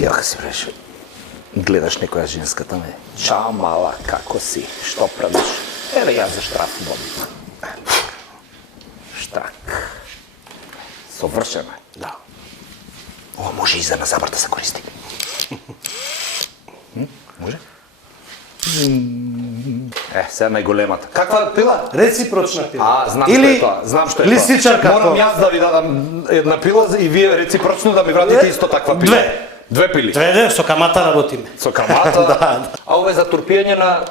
Јака си бреше. Гледаш некоја женска таме. Чао мала, како си? Што правиш? Еле ја за штраф добив. Штак. Совршено е. Да. Ова може и за на забар да се користи. Може? Сега најголемата. Каква пила? Реципрочна пила. Знам што е тоа. Знам што е тоа. Листичарка. Морам јас да ви дадам една пила и вие реципрочно да ми вратите исто таква пила. Две пили. Две, со камата работиме. Со камата? Да. А ова е за турпијање на...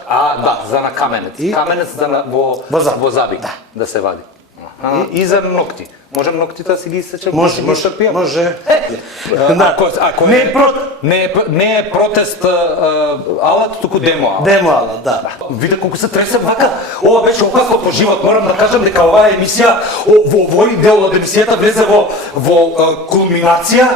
за на каменец. Каменец во заби. Да се вади. И за ногти. Може ногтите да си ги исече? Може. Ако не е протест алат, туку демо алат. Демо алат, да. Виде колку се тресем вака. Ова беше опасно по живот. Морам да кажам дека оваа емисија, во овој дел од емисијата влезе во кулминација,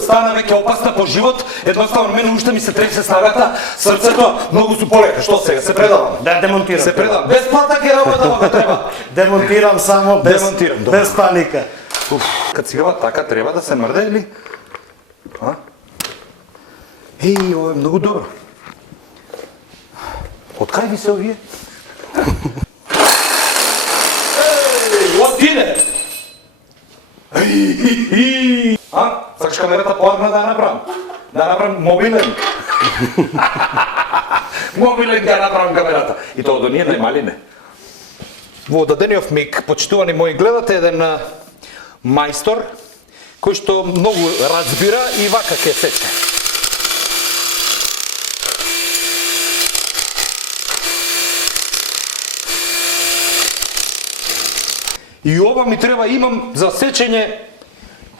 стана веќе опасна по живот. Едноставно мене уште ми се тресе снагата, срцето многу су полека. Што сега? Се предавам. Да, демонтирам. Се предавам. Без плата ќе работам ако треба. Демонтирам само без паника. Кад цигава така треба да се мрде или? Еј, ова е многу добро. Од кај ви се овие? Отиде! Сакаш камерата поарна да ја направам? Да ја направам мобилен? Мобилен да ја направам камерата. И тоа до ние најмалине. Во дадениот миг, почитувани мои гледате, еден мајстор кој што многу разбира и вака ќе сече. И ова ми треба, имам за сечење,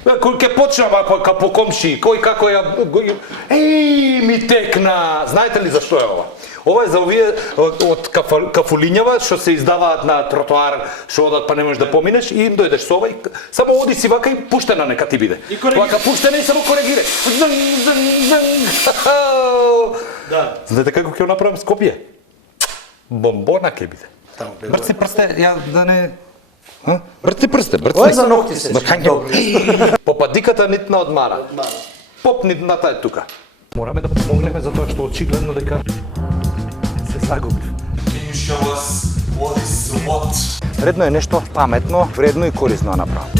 кој ќе почнам по комши, кој како ја... Еј, ми текна! Знаете ли зашто е ова? Ова е за овие од кафулињава што се издаваат на тротоар, што одат па не можеш да поминеш и им дојдеш со ова и само оди си вака и пуштена нека ти биде. Вака пуштена и само коригире. Да. Знаете како ќе го направам Скопје? Бомбона ќе биде. Брци прсте, ја да не... Брци прсте, брци. Ова е за ногти се. Попадиката нитна одмара. Поп нитната е тука. Мораме да помогнеме за тоа што очигледно дека се загубив. Редно е нешто паметно, вредно и корисно да направам.